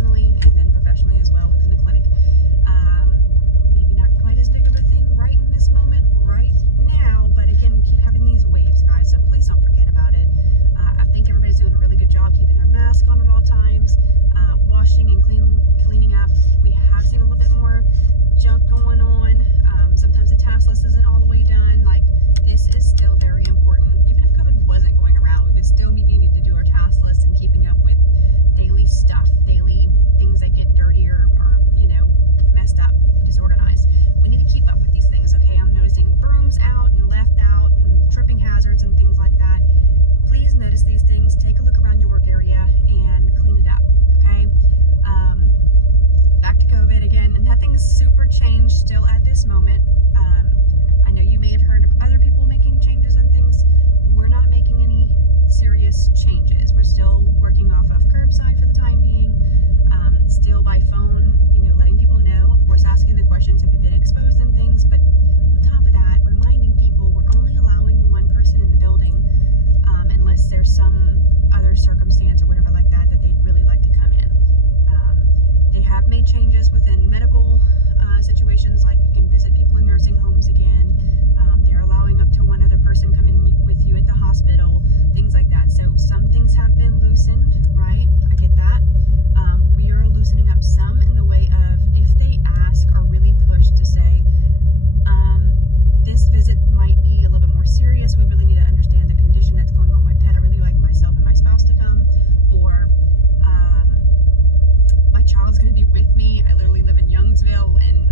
personally and then professionally as well within the clinic. Maybe not quite as big of a thing right in this moment, right now, but again, we keep having these waves, guys, so please don't forget about it. I think everybody's doing a really good job keeping their mask on at all times, washing and cleaning up. We have seen a little bit more junk going on. Sometimes the task list isn't all the way done. Like, this is still very important. Even if COVID wasn't going around, we would still be needing to do our task list and keeping up with daily stuff, daily things that get dirtier or, messed up, disorganized. We need to keep up with these things, okay? I'm noticing brooms out and left out and tripping hazards and things like that. Please notice these things. Take a look around your work area and clean it up, okay? Back to COVID again. Nothing's super changed still at this moment. I know you may have heard of other people making changes and things. We're not making any serious changes. We're still working off of curbside for the time being. Still by phone, letting people know. Of course, asking the questions, have you been exposed and things. But on top of that, reminding people we're only allowing one person in the building unless there's some other circumstance or whatever like that they'd really like to come in. They have made changes within medical situations, like you can visit people in nursing homes again. They're allowing up to one other person come in with you at the hospital, things like that. So some things have been loosened, right? I get that. We are loosening up some in the way of if they ask or really push to say, this visit might be a little bit more serious. We really need to understand the condition that's going on with my pet. I really like myself and my spouse to come, or my child's going to be with me. I literally live in Youngsville, and